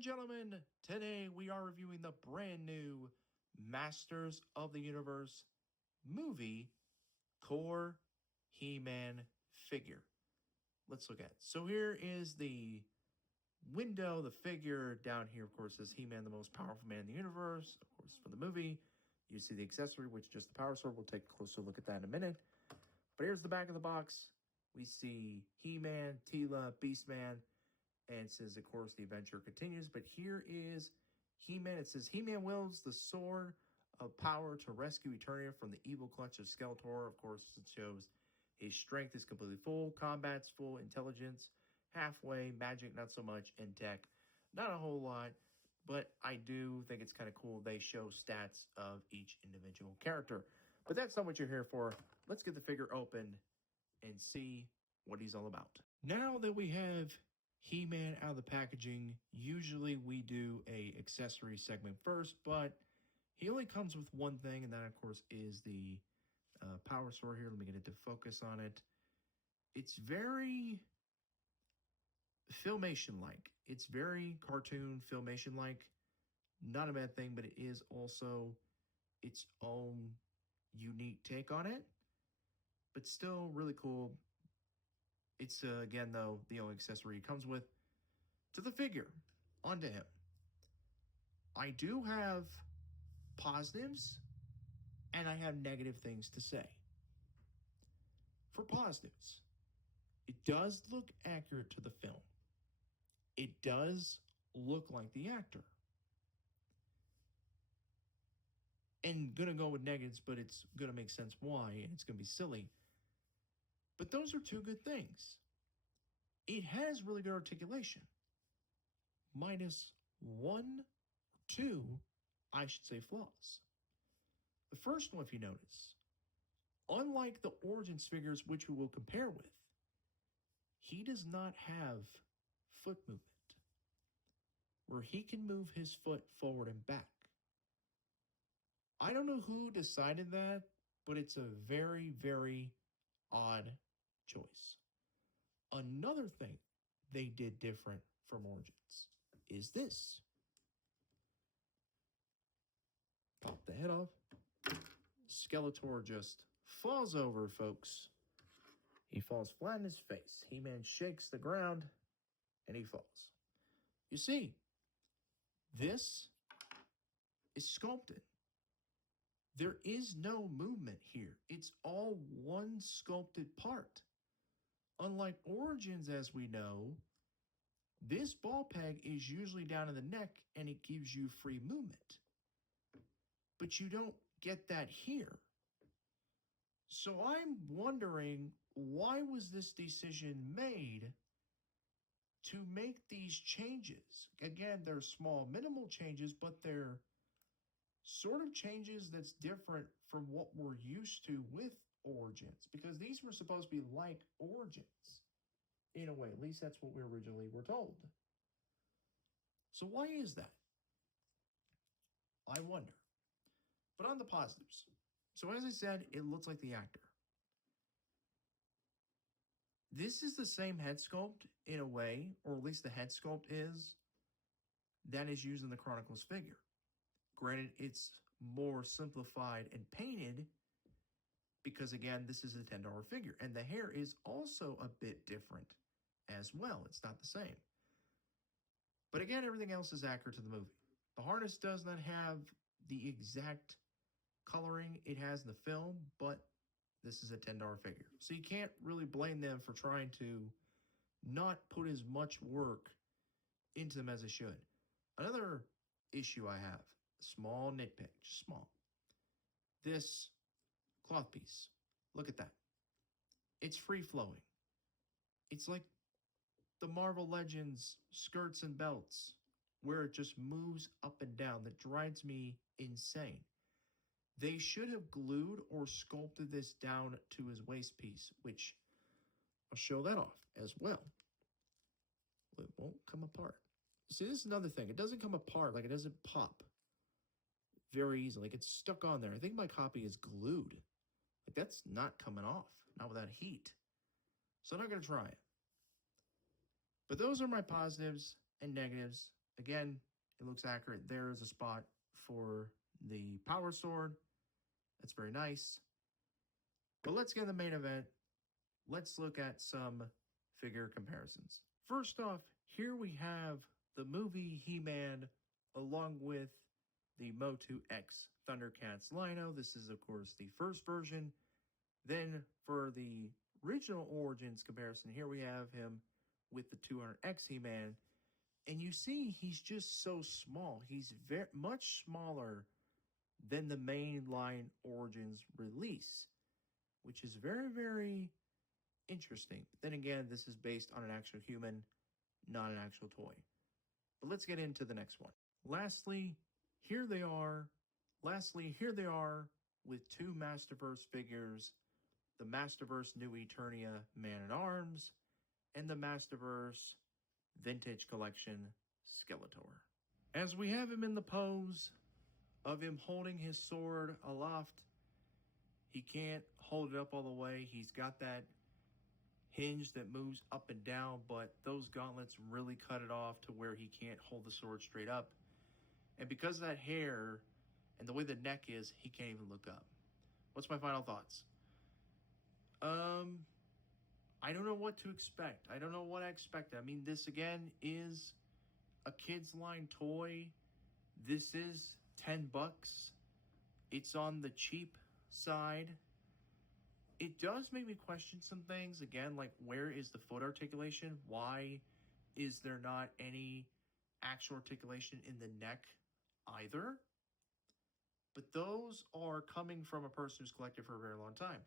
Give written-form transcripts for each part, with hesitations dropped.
and gentlemen, today we are reviewing the brand new Masters of the Universe movie core He-Man figure. Let's look at it. So here is the window, the figure. Down here, of course, is He-Man, the most powerful man in the universe. Of course, for the movie, you see the accessory, which is just the power sword. We'll take a closer look at that in a minute. But here's the back of the box. We see He-Man, Teela, Beastman, and it says, of course, the adventure continues. But here is He-Man. It says, He-Man wields the sword of power to rescue Eternia from the evil clutch of Skeletor. Of course, it shows his strength is completely full, combat's full, intelligence halfway, magic not so much, and tech not a whole lot. But I do think it's kind of cool they show stats of each individual character. But that's not what you're here for. Let's get the figure open and see what he's all about. Now that we have He-Man out of the packaging, usually we do a accessory segment first, but he only comes with one thing, and that, of course, is the power sword here. Let me get it to focus on it. It's very Filmation-like. It's very cartoon Filmation-like. Not a bad thing, but it is also its own unique take on it, but still really cool. It's, again, though, the only accessory he comes with. To the figure, onto him. I do have positives, and I have negative things to say. For positives, it does look accurate to the film. It does look like the actor. And gonna go with negatives, but it's gonna make sense why, and it's gonna be silly. But those are two good things. It has really good articulation. Minus one, two, I should say, flaws. The first one, if you notice, unlike the Origins figures, which we will compare with, he does not have foot movement, where he can move his foot forward and back. I don't know who decided that, but it's a very, very odd choice. Another thing they did different from Origins is this. Pop the head off. Skeletor just falls over, folks. He falls flat in his face. He-Man shakes the ground, and he falls. You see, this is sculpted. There is no movement here. It's all one sculpted part. Unlike Origins, as we know, this ball peg is usually down in the neck, and it gives you free movement. But you don't get that here. So I'm wondering, why was this decision made to make these changes? Again, they're small, minimal changes, but they're sort of changes that's different from what we're used to with Origins, because these were supposed to be like Origins in a way. At least that's what we originally were told. So why is that? I wonder. But on the positives. So as I said, it looks like the actor. This is the same head sculpt in a way, or at least the head sculpt is, that is used in the Chronicles figure. Granted, it's more simplified and painted because, again, this is a $10 figure. And the hair is also a bit different as well. It's not the same. But again, everything else is accurate to the movie. The harness does not have the exact coloring it has in the film, but this is a $10 figure. So you can't really blame them for trying to not put as much work into them as they should. Another issue I have, small nitpick, just small. This cloth piece, look at that. It's free flowing. It's like the Marvel Legends skirts and belts, where it just moves up and down. That drives me insane. They should have glued or sculpted this down to his waist piece, which I'll show that off as well. It won't come apart. See, this is another thing. It doesn't come apart, like it doesn't pop very easily. Like it's stuck on there. I think my copy is glued. Like that's not coming off, not without heat. So I'm not going to try it. But those are my positives and negatives. Again, it looks accurate. There is a spot for the power sword. That's very nice. But let's get to the main event. Let's look at some figure comparisons. First off, here we have the movie He-Man along with the Motu X Thundercats Lino. This is, of course, the first version. Then for the original Origins comparison, here we have him with the 200X He-Man. And you see he's just so small. He's very much smaller than the mainline Origins release, which is very, very interesting. But then again, this is based on an actual human, not an actual toy. But let's get into the next one. Lastly, here they are with two Masterverse figures, the Masterverse New Eternia Man-at-Arms and the Masterverse Vintage Collection Skeletor. As we have him in the pose of him holding his sword aloft, he can't hold it up all the way. He's got that hinge that moves up and down, but those gauntlets really cut it off to where he can't hold the sword straight up. And because of that hair and the way the neck is, he can't even look up. What's my final thoughts? I don't know what to expect. I don't know what I expected. I mean, this again is a kids line toy. This is $10. It's on the cheap side. It does make me question some things. Again, like, where is the foot articulation? Why is there not any actual articulation in the neck either? But those are coming from a person who's collected for a very long time.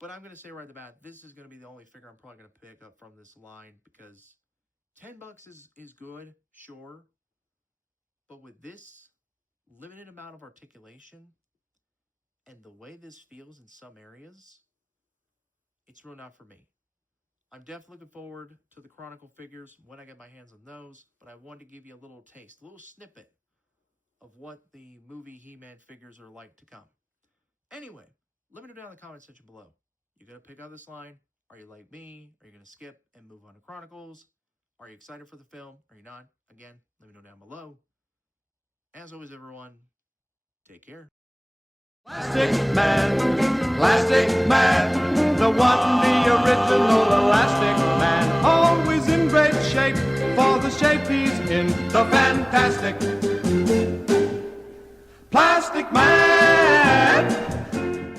But I'm going to say right at the bat, this is going to be the only figure I'm probably going to pick up from this line, because $10 is good, sure. But with this limited amount of articulation and the way this feels in some areas, it's really not for me. I'm definitely looking forward to the Chronicle figures when I get my hands on those, but I wanted to give you a little taste, a little snippet of what the movie He-Man figures are like to come. Anyway, let me know down in the comment section below. You gonna pick out this line? Are you like me? Are you gonna skip and move on to Chronicles? Are you excited for the film? Are you not? Again, let me know down below. As always, everyone, take care. Plastic Man, the one, the original Elastic Man, always in great shape for the shape he's in, the fantastic Plastic Man.